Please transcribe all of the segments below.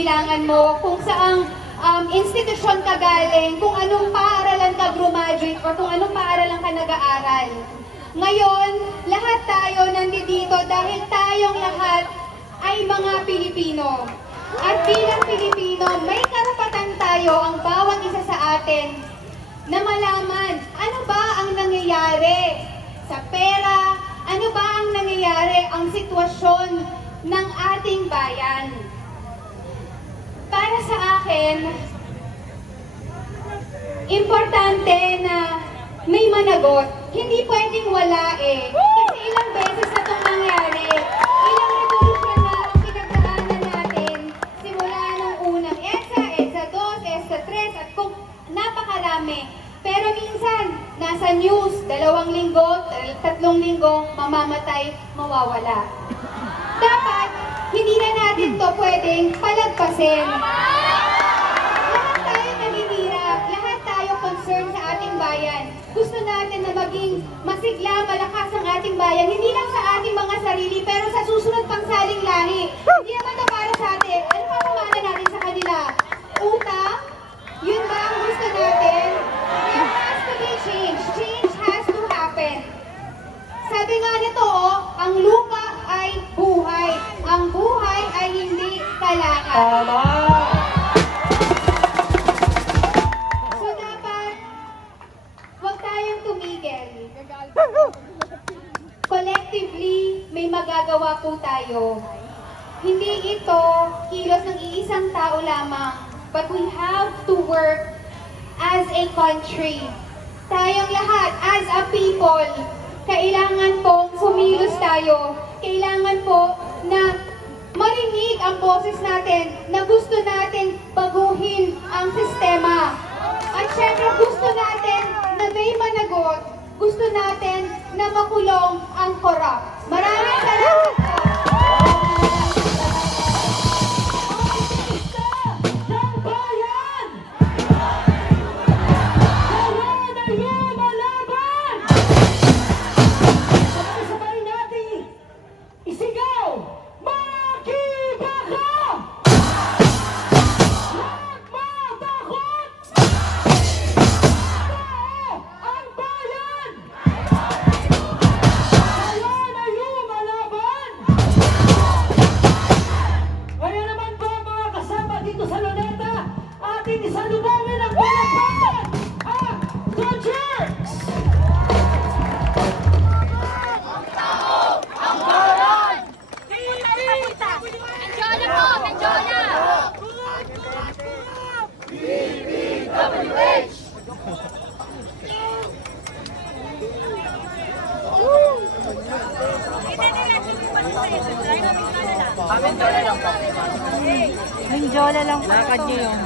bilangan mo, kung saang institusyon ka galing, kung anong paaralan ka graduate, or kung anong paaralan ka nag-aaral. Ngayon, lahat tayo nandito dahil tayong lahat ay mga Pilipino. At bilang Pilipino, may karapatan tayo ang bawat isa sa atin na malaman ano ba ang nangyayari sa pera, ano ba ang nangyayari ang sitwasyon ng ating bayan. Para sa akin, importante na may managot. Hindi pwedeng wala eh. Kasi ilang beses na itong nangyari. Ilang revolusyon na ang pinagdaanan natin. Simula nung unang EDSA, EDSA 2, EDSA 3, at kung napakarami. Pero minsan, nasa news, 2 linggo, 3 linggo, mamamatay, mawawala. Dapat, hindi na natin to pwedeng palagpasin. Lahat tayo naninirap, lahat tayo concerned sa ating bayan. Gusto natin na maging masigla, malakas ang ating bayan, hindi lang sa ating mga sarili, pero sa susunod pang saling lahi. Hindi naman ito para sa atin. Ano pa pamana natin sa kanila? Utang? Yun ba ang gusto natin? There has to be change. Change has to happen. Sabi nga nito, ang lupa ay buhay. Ang buhay ay hindi kalakal. Tama! So dapat, huwag tayong tumigil. Collectively, may magagawa po tayo. Hindi ito kilos ng iisang tao lamang, but we have to work as a country. Tayong lahat, as a people, kailangan pong kumilos tayo. Kailangan po na marinig ang boses natin na gusto natin baguhin ang sistema. At syempre gusto natin na may managot. Gusto natin na makulong ang korap. Maraming salamat po. Mindyola lang po. Lakad niyo yung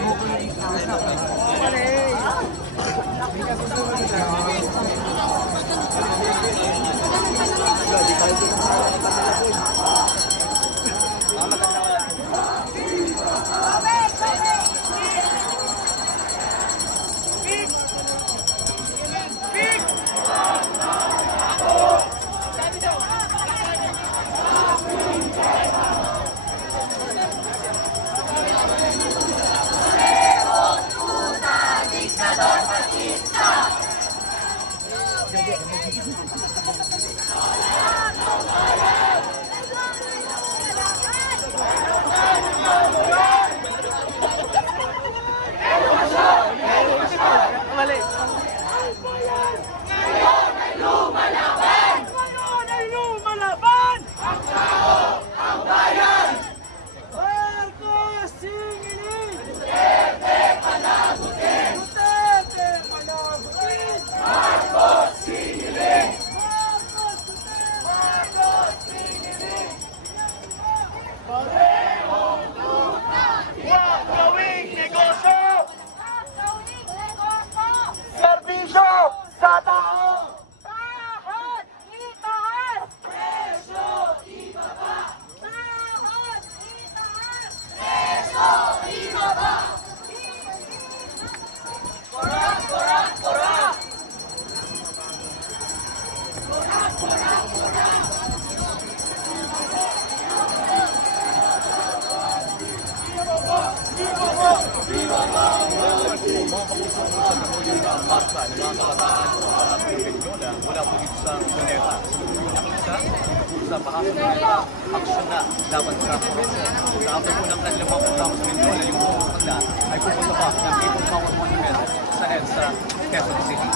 pag-asa ng mga kabataan o mga Pilipinola mula po dito sa Cuneta. Sa mahasang aksyon na laban sa korupsyon. Sa after po ng kanilang mga punta sa Mindoro, yung pumunta ay pupunta pa ng People's Power Monument sa EDSA, Quezon City.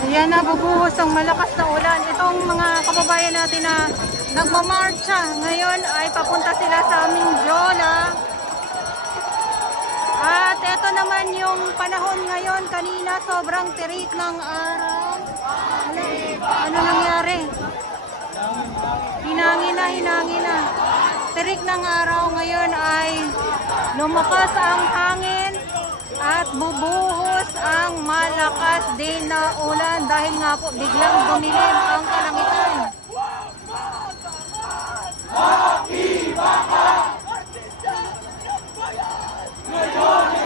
Ayan na, bubuhos ang malakas na ulan. Itong mga kababayan natin na nagmamarcha ngayon ay papunta sila sa Mindoro. At ito naman yung panahon ngayon. Kanina sobrang tirik ng araw. Ano nangyari? Hinangin na. Tirik ng araw ngayon ay lumakas ang hangin at bubuhos ang malakas din na ulan dahil nga po biglang dumilim ang kalangitan. Ngayon